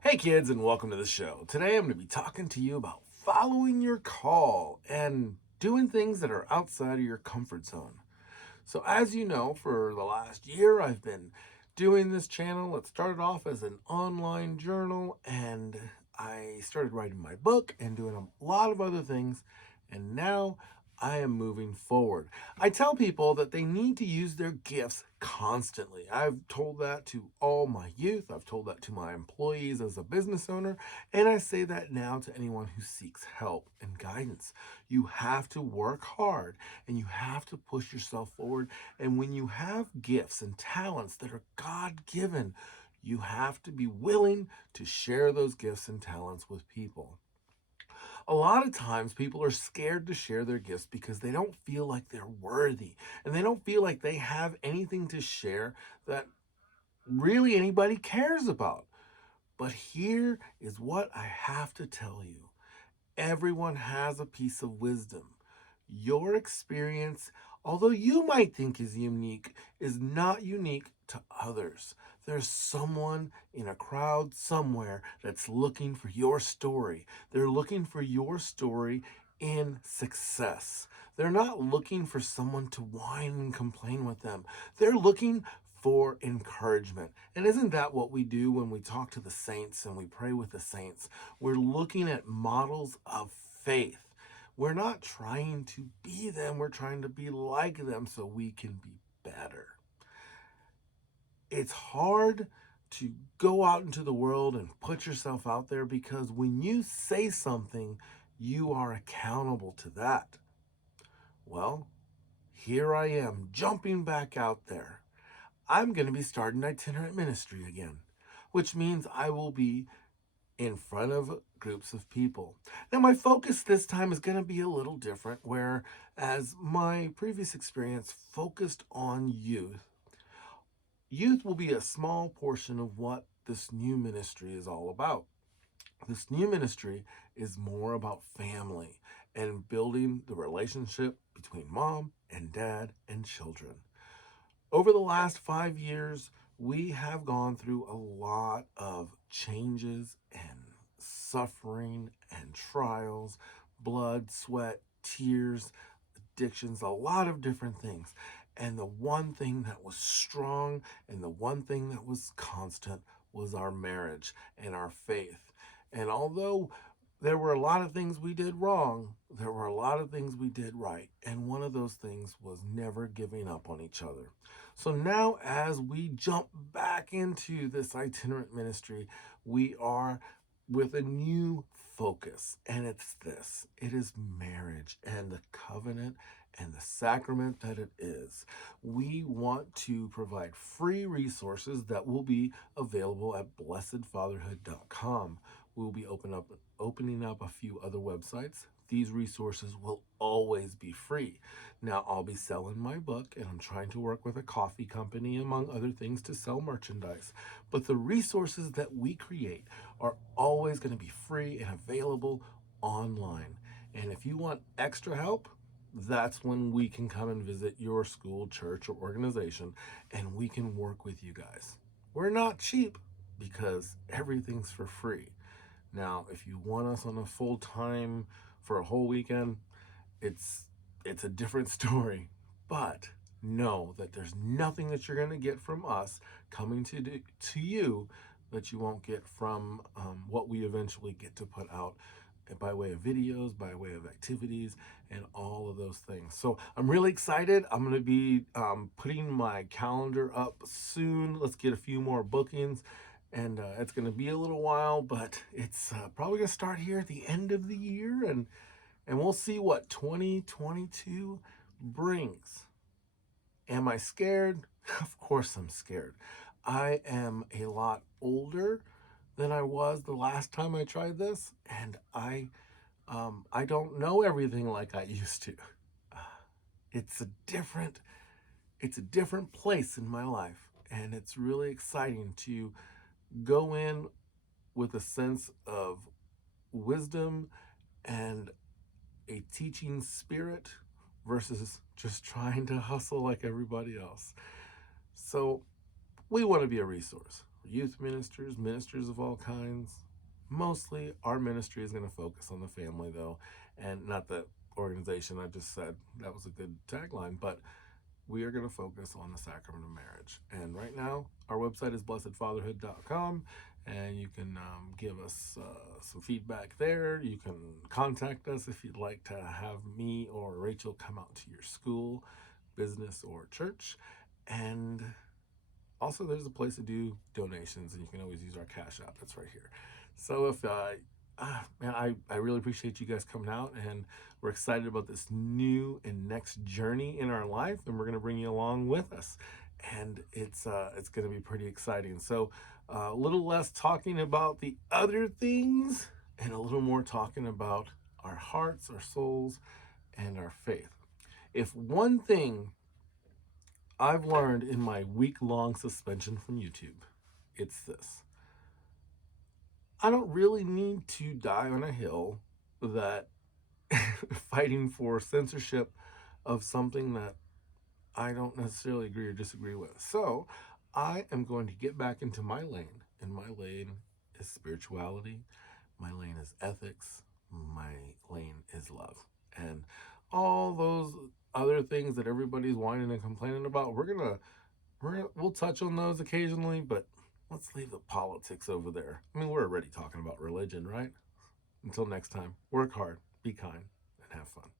Hey kids, and welcome to the show. Today I'm going to be talking to you about following your call and doing things that are outside of your comfort zone. So, as you know, for the last year I've been doing this channel. It started off as an online journal, and I started writing my book and doing a lot of other things, and now I am moving forward. I tell people that they need to use their gifts constantly. I've told that to all my youth, I've told that to my employees as a business owner, and I say that now to anyone who seeks help and guidance. You have to work hard and you have to push yourself forward. And when you have gifts and talents that are God given, you have to be willing to share those gifts and talents with people. A lot of times people are scared to share their gifts because they don't feel like they're worthy and they don't feel like they have anything to share that really anybody cares about. But here is what I have to tell you. Everyone has a piece of wisdom. Your experience, although you might think is unique, is not unique to others. There's someone in a crowd somewhere that's looking for your story. They're looking for your story in success. They're not looking for someone to whine and complain with them. They're looking for encouragement. And isn't that what we do when we talk to the saints and we pray with the saints? We're looking at models of faith. We're not trying to be them, we're trying to be like them so we can be better. It's hard to go out into the world and put yourself out there because when you say something, you are accountable to that. Well, here I am jumping back out there. I'm going to be starting itinerant ministry again, which means I will be in front of groups of people. Now, my focus this time is going to be a little different, whereas my previous experience focused on youth. Youth will be a small portion of what this new ministry is all about. This new ministry is more about family and building the relationship between mom and dad and children. Over the last 5 years, we have gone through a lot of changes and suffering and trials, blood, sweat, tears, addictions, a lot of different things. And the one thing that was strong and the one thing that was constant was our marriage and our faith. And although there were a lot of things we did wrong, there were a lot of things we did right. And one of those things was never giving up on each other. So now, as we jump back into this itinerant ministry, we are with a new focus, and it's this: it is marriage and the covenant and the sacrament that it is. We want to provide free resources that will be available at blessedfatherhood.com. We'll be opening up a few other websites. These resources will always be free. Now, I'll be selling my book, and I'm trying to work with a coffee company, among other things, to sell merchandise. But the resources that we create are always going to be free and available online. And if you want extra help, that's when we can come and visit your school, church, or organization, and we can work with you guys. We're not cheap because everything's for free. Now, if you want us on a full time for a whole weekend, it's it's a different story. But know that there's nothing that you're going to get from us coming to you that you won't get from what we eventually get to put out by way of videos, by way of activities, and all of those things. So I'm really excited. I'm going to be putting my calendar up soon. Let's get a few more bookings. And it's going to be a little while, but it's probably going to start here at the end of the year, and we'll see what 2022 brings. Am I scared? Of course I'm scared. I am a lot older than I was the last time I tried this, and I don't know everything like I used to. Uh, It's a different place in my life, and it's really exciting to go in with a sense of wisdom and a teaching spirit versus just trying to hustle like everybody else. So we want to be a resource. youth ministers, ministers of all kinds. Mostly our ministry is going to focus on the family, though, and not the organization I just said. That was a good tagline, but we are going to focus on the sacrament of marriage. And right now, our website is blessedfatherhood.com, and you can give us some feedback there. You can contact us if you'd like to have me or Rachel come out to your school, business, or church. And also, there's a place to do donations, and you can always use our Cash App. It's right here. So if man, I really appreciate you guys coming out, and we're excited about this new and next journey in our life, and we're going to bring you along with us. And it's going to be pretty exciting. So a little less talking about the other things, and a little more talking about our hearts, our souls, and our faith. If one thing I've learned in my week-long suspension from YouTube, it's this: I don't really need to die on a hill that fighting for censorship of something that I don't necessarily agree or disagree with. So I am going to get back into my lane, and my lane is spirituality, my lane is ethics, my lane is love. And all those other things that everybody's whining and complaining about, we'll touch on those occasionally, but let's leave the politics over there. I mean, we're already talking about religion, right? Until next time, work hard, be kind, and have fun.